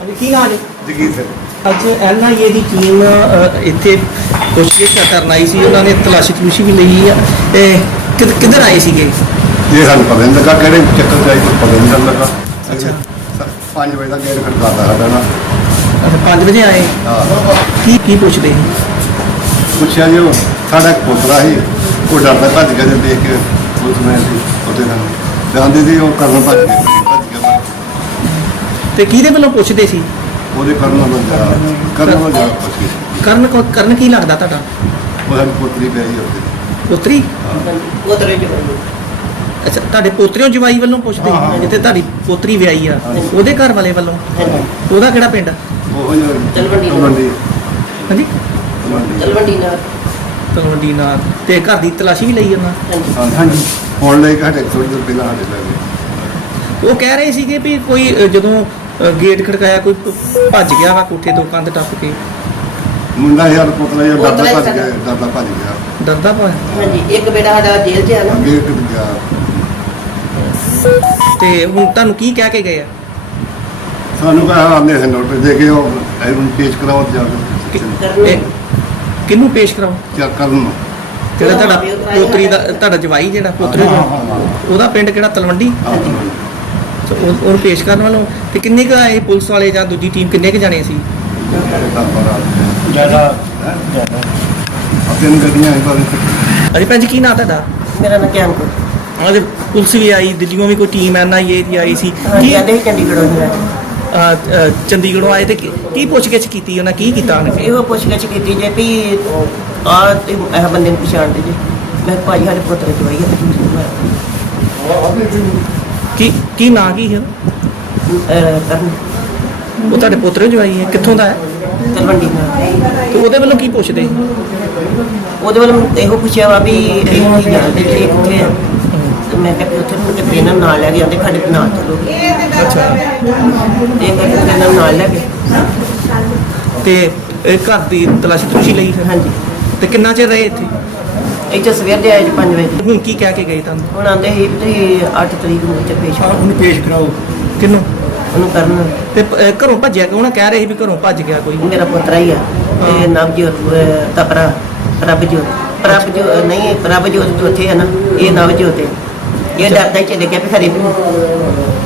ਕੀ ਹਾਲ ਹੈ ਜਗੀਰ ਸਿੰਘ। ਅੱਜ ਐਨਆਈਏ ਦੀ ਟੀਮ ਅ, ਇੱਥੇ ਪੁੱਛਗਿੱਛ ਕਰਨ ਆਈ ਸੀ ਉਹਨਾਂ ਨੇ ਤਲਾਸ਼ੀ ਤਲੂਸ਼ੀ ਵੀ ਲਈ ਆ। ਤੇ ਕਿਧ- ਕਿੱਧਰ ਆਏ ਸੀਗੇ? ਇਹ ਸਾਨੂੰ ਪਤਾ ਨਹੀਂ ਲੱਗਾ ਕਿਹੜੇ ਚੱਕਰ ਜਾਈ ਕੋਈ ਪਤਾ ਨਹੀਂ ਲੱਗਾ। ਅੱਛਾ। 5 ਵਜੇ ਦਾ ਗੇਟ ਖੜਕਾਤਾ ਸਾਡਾ ਨਾ। ਅੱਛਾ 5 ਵਜੇ ਆਏ? ਹਾਂ। ਕੀ ਕੀ ਪੁੱਛਦੇ ਸੀ? ਪੁੱਛਿਆ ਜੀ ਉਹ ਸਾਡਾ ਇੱਕ ਪੋਤਰਾ ਸੀ ਉਹ ਡਰਦਾ ਭੱਜ ਗਿਆ ਦੇਖ ਕੇ ਉਸ ਨੇ ਉਹਦੇ ਨਾਲ। ਜਾਂਦੇ ਸੀ ਉਹ ਕਰਨ ਭੱਜ ਗਿਆ। ਤੇ ਕਿਹਦੇ ਵੱਲੋਂ ਪੁੱਛਦੇ ਸੀ? ਉਹਦੇ ਕਰਨ ਨਾਲ ਜਾ ਕਰਨ ਨਾਲ ਜਾ ਪੁੱਛ ਗਈ ਕਰਨ ਕੋ- ਕਰਨ ਕੀ ਲੱਗਦਾ ਤੁਹਾਡਾ? ਉਹ ਸਾਡੀ ਪੋਤਰੀ ਪਈ ਉਹਦੇ ਪੁੱਤਰੀ? ਅੱਛਾ ਤੁਹਾਡੇ ਪੋਤਰਿਓ ਜਵਾਈ ਵੱਲੋਂ ਪੁੱਛਦੇ ਹਾਂ, ਹਾਂ। ਜਿੱਥੇ ਤੁਹਾਡੀ ਪੋਤਰੀ ਵਿਆਹੀ ਆ। ਉਹਦੇ ਘਰ ਵਾਲੇ ਵੱਲੋਂ? ਉਹਦਾ ਕਿਹੜਾ ਪਿੰਡ? ਉਹ ਜੋ ਤਲਵੰਡੀ। ਤਲਵੰਡੀ। ਹਾਂਜੀ? ਤਲਵੰਡੀ। ਤਲਵੰਡੀ ਨਾਲ। ਤਲਵੰਡੀ ਨਾਲ। ਤੇ ਘਰ ਦੀ ਤਲਾਸ਼ੀ ਵੀ ਲਈ ਉਹਨਾਂ? ਹਾਂਜੀ। ਹਾਂ, ਹਾਂਜੀ। ਹੁਣ ਲੈ ਕੇ ਹਟੇ ਥੋੜੀ ਦੇਰ ਪਹਿਲਾਂ ਹਟੇ ਲੈ ਗਏ। ਉਹ ਕਹਿ ਰਹੇ ਸੀਗੇ ਵੀ ਕੋਈ ਅ, ਜਦੋਂ ਗੇਟ ਖੜਕਾਇਆ ਕੋਈ ਭੱਜ ਗਿਆ ਵਾ ਕੋਠੇ ਤੋਂ ਕੰਧ ਟੱਪ ਕੇ? ਮੁੰਡਾ ਯਾਰ ਪੁੱਤਰਾ ਯਾਰ ਹੀ ਭੱਜ। ਗਿਆ ਡਰਦਾ ਭੱਜ ਗਿਆ। ਡਰਦਾ ਪਾ ਹਾਂਜੀ ਇੱਕ ਬੇਟਾ ਸਾਡਾ ਜੇਲ੍ਹ 'ਚ ਆ ਨਾ। ਅੱਗੇ ਟੁੱਟ ਗਿਆ ਤੇ ਹੁਣ ਤੁਹਾਨੂੰ ਕੀ ਕਹਿ ਕੇ ਗਏ ਆ? ਸਾਨੂੰ ਕਹਾ ਆਂਦੇ ਹੈ ਨੋਟਿਸ ਦੇ ਕੇ ਉਹ ਇਹਨੂੰ ਪੇਸ਼ ਕਰਾਓ ਜਾ ਕੇ ਇਹ ਕਿਹਨੂੰ ਪੇਸ਼ ਕਰਾਓ? ਚੈੱਕ ਕਰਨ ਨੂੰ। ਜਿਹੜਾ ਤੁਹਾਡਾ ਪੋਤਰੀ ਦਾ ਤੁਹਾਡਾ ਜਵਾਈ ਜਿਹੜਾ ਪੋਤਰੀ ਦਾ। ਉਹਦਾ ਪਿੰਡ ਕਿਹੜਾ? ਤਲਵੰਡੀ? ਹਾਂ ਤੇ ਉਹ- ਉਹਨੂੰ ਪੇਸ਼ ਕਰਨ ਵੱਲੋਂ ਤੇ ਕਿੰਨੇ ਕੁ ਆਏ ਪੁਲਿਸ ਵਾਲੇ ਜਾਂ ਦੂਜੀ ਟੀਮ ਕਿੰਨੇ ਕੁ ਜਾਣੇ ਸੀ? ਜ਼ਿਆਦਾ। ਤਿੰਨ ਗੱਡੀਆਂ ਹੀ ਪਰ ਅਰੇ ਭੈਣ ਜੀ ਕੀ ਨਾਂ ਤੁਹਾਡਾ? ਮੇਰਾ ਨਾਂ ਗਿਆਨ ਕੋ ਅਜੇ ਪੁਲਿਸ ਵੀ ਆਈ ਦਿੱਲੀੋਂ ਵੀ ਕੋਈ ਟੀਮ ਐਨਆਈਏ ਦੀ ਆਈ ਸੀ। ਹਾਂਜੀ ਕੀ ਕਹਿੰਦੇ ਸੀ ਚੰਡੀਗੜ੍ਹੋਂ ਹੀ ਆਏ। ਅ, ਅ, ਚੰਡੀਗੜ੍ਹੋਂ ਆਏ ਤੇ ਕੀ ਕੀ ਪੁੱਛਗਿੱਛ ਕੀਤੀ ਉਹਨਾਂ ਕੀ ਕੀਤਾ ਉਹਨੇ ਇਹੋ ਪੁੱਛਗਿੱਛ ਕੀਤੀ ਜੇ ਵੀ ਆ ਤੇ ਇਹ ਬੰਦੇ ਨੂੰ ਪਛਾਣਦੇ ਜੇ। ਮੈਂ ਕਿਹਾ ਭਾਜੀ ਸਾਡੇ ਪੁੱਤਰ ਜਵਾਈ ਆ ਤੇ ਤੁਸੀਂ ਮਾਰੋ। ਕੀ ਕੀ ਨਾਂ ਕੀ ਹੈ ਅਹ ਕਰਨ। ਉਹ ਤੁਹਾਡੇ ਪੁੱਤਰ ਜਵਾਈ ਹੈ ਕਿੱਥੋਂ ਦਾ ਹੈ? ਤਲਵੰਡੀ ਨਾਲ ਤੇ ਉਹਦੇ ਵੱਲੋਂ ਕੀ ਪੁੱਛਦੇ? ਉਹਦੇ ਵੱਲ ਮੈਨੂੰ ਇਹੋ ਪੁੱਛਿਆ ਵਾ ਵੀ ਇਹ ਕੀ ਜਾਣਦੇ ਕਿ ਇਹ ਕਿੱਥੇ ਆ। ਤੇ ਮੈਂ ਕਿਹਾ ਵੀ ਉੱਥੇ ਨੂੰ ਕਿਤੇ ਇਹਨਾਂ ਨੂੰ ਨਾਲ ਲੈ ਕੇ ਆਂਦੇ ਸਾਡੇ ਨਾਲ ਚਲੋ। ਅੱਛਾ। ਤੇ ਇਹ ਕਰਕੇ ਇਹਨਾਂ ਨੂੰ ਨਾਲ ਲੈ ਕੇ। ਤੇ ਇਹ ਘਰ ਦੀ ਤਲਾਸ਼ੀ ਤਲੂਸ਼ੀ ਲਈ ਫਿਰ? ਹਾਂਜੀ। ਤੇ ਕਿੰਨਾ ਚਿਰ ਰਹੇ ਇੱਥੇ? ਇੱਥੇ ਸਵੇਰ ਦੇ ਆਏ ਜੀ 5 ਵਜੇ। ਹੁਣ ਕੀ ਕਹਿ ਕੇ ਗਏ ਤੁਹਾਨੂੰ? ਹੁਣ ਆਂਦੇ ਸੀ ਵੀ ਤੁਸੀਂ 8 ਤਰੀਕ ਨੂੰ ਇੱਥੇ ਪੇਸ਼ ਕਰੋ। ਉਹਨੂੰ ਪੇਸ਼ ਕਰਾਓ। ਕਿੰਨੂੰ ਉਹਨੂੰ ਕਰਨ। ਤੇ ਪ- ਅਹ ਘਰੋਂ ਭੱਜਿਆ ਕਿਉਂ ਨਾ? ਕਹਿ ਰਹੇ ਸੀ ਵੀ ਘਰੋਂ ਭੱਜ ਗਿਆ ਕੋਈ। ਮੇਰਾ ਪੁੱਤਰਾ ਹੀ ਆ। ਤੇ ਨਵਜੋਤ ਅਹ, ਤਪਰਾ ਪ੍ਰਭਜੋਤ। ਪ੍ਰਭਜੋਤ ਨਹੀਂ ਪ੍ਰਭਜੋਤ ਚੌਥੇ ਆ ਨਾ। ਇਹ ਨਵਜੋਤ ਹੈ। ਇਹ ਡਰਦਾ ਹੀ ਚਲੇ ਗਿਆ ਵੀ ਖਰੇ ਵੀ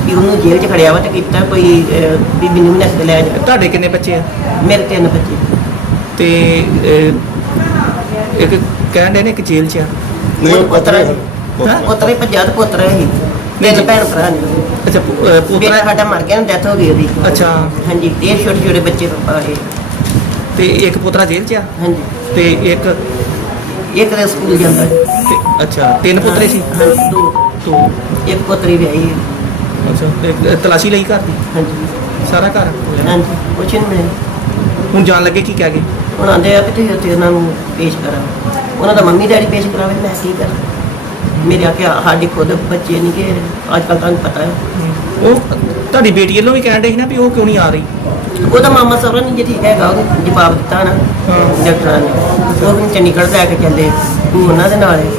ਵੀ ਉਹਨੂੰ ਜੇਲ੍ਹ 'ਚ ਖੜਿਆ ਵਾ ਤੇ ਕੀਤਾ ਕੋਈ ਅਹ, ਵੀ ਮੈਨੂੰ ਵੀ ਨੱਕ ਤੇ ਲੈ ਜਾ। ਤੁਹਾਡੇ ਕਿੰਨੇ ਬੱਚੇ ਆ? ਮੇਰੇ ਤਿੰਨ ਬੱਚੇ। ਤੇ ਅਹ, ਇੱਕ ਕਹਿਣ ਦੇ ਨੇ ਕਿ ਜੇਲ੍ਹ 'ਚ ਆ। ਉਹ ਪੁੱਤਰਾ ਹੈਂ? ਪੁੱਤਰਾ ਹੀ ਭੱਜਾ ਤੇ ਪੁੱਤਰਾ ਹੀ। ਤਿੰਨ ਭੈਣ ਭਰਾ ਨੇ। ਅੱਛਾ ਪੁ- ਅਹ, ਬੇਟਾ ਪੁੱਤਰਾ ਸਾਡਾ ਮਰ ਗਿਆ ਨਾ ਡੈਥ ਹੋ ਗਈ ਉਹਦੀ। ਅੱਛਾ। ਹਾਂਜੀ ਤੇ ਇਹ ਛੋਟੇ ਛੋਟੇ ਬੱਚੇ ਪਾਏ ਤੇ ਇੱਕ ਪੁੱਤਰਾ ਜੇਲ੍ਹ 'ਚ ਆ? ਹਾਂਜੀ। ਤੇ ਇੱਕ ਇੱਕ ਦੇ ਸਕੂਲ ਜਾਂਦਾ। ਹੈ। ਤੇ- ਅੱਛਾ ਤਿੰਨ ਪੁੱਤਰੇ ਸੀ? ਹਾਂਜੀ ਦੋ। ਦੋ। ਇੱਕ ਪੁੱਤਰੀ ਵਿਆਹੀ ਹੈ। ਅੱਛਾ ਤੇ ਅਹ, ਤਲਾਸ਼ੀ ਲਈ ਘਰ ਦੀ? ਹਾਂਜੀ। ਸਾਰਾ ਘਰ? ਹਾਂਜੀ ਕੁਛ ਨਹੀਂ ਮਿਲਿਆ ਹੁਣ ਜਾਣ ਲੱਗੇ ਕੀ ਕਹਿ ਗਏ? ਹੁਣ ਆਂਦੇ ਆ ਕਿ ਤੁਸੀਂ ਉੱਥੇ ਉਹਨਾਂ ਨੂੰ ਪੇਸ਼ ਕਰਾ ਉਹਨਾਂ ਦਾ ਮੰਮੀ ਡੈਡੀ ਪੇਸ਼ ਕਰਾਵੇ ਮੈਂ ਕੀ ਕਰਾਂ? ਮੇਰੇ ਆਖਿਆ ਸਾਡੇ ਖੁਦ ਬੱਚੇ ਨਹੀਂ ਕਿ ਅੱਜ ਕੱਲ ਤੁਹਾਨੂੰ ਪਤਾ ਹੈ। ਉਹ ਤੁਹਾਡੀ ਬੇਟੀ ਵੱਲੋਂ ਵੀ ਕਹਿਣ ਦੇ ਸੀ ਨਾ ਵੀ ਉਹ ਕਿਉਂ ਨਹੀਂ ਆ ਰਹੀ? ਉਹਦਾ ਮਾਮਾ ਸਹੁਰਾ ਨਹੀਂ ਜੇ ਠੀਕ ਹੈਗਾ ਉਹਨੂੰ ਜਵਾਬ ਦਿੱਤਾ ਨਾ। ਡਾਕਟਰਾਂ ਨੇ। ਉਹ ਵੀ ਚੰਡੀਗੜ੍ਹ ਲੈ ਕੇ ਚੱਲੇ ਤੂੰ ਉਹਨਾਂ ਦੇ ਨਾਲ ਹੈ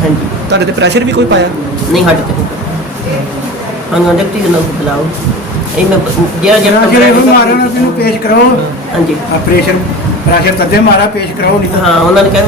ਹਾਂਜੀ। ਤੁਹਾਡੇ ਤੇ ਪ੍ਰੈਸ਼ਰ ਵੀ ਕੋਈ ਪਾਇਆ? ਨਹੀਂ ਸਾਡੇ ਤੇ ਹਾਂ ਹਾਂ ਡਾਕਟਰ ਨੂੰ ਬੁਲਾਓ। ਇਹ ਮੈਂ ਜਿਹੜਾ ਜਿਹੜਾ ਉਹਨਾਂ ਨੂੰ ਪੇਸ਼ ਕਰਾਓ। ਹਾਂਜੀ। ਆ ਪ੍ਰੈਸ਼ਰ ਪ੍ਰੈਸ਼ਰ ਤੱਦੇ ਮਾਰਾ ਪੇਸ਼ ਕਰਾਓ ਨਹੀਂ ਤਾਂ ਹਾਂ ਉਹਨਾਂ ਨੇ ਕਿਹਾ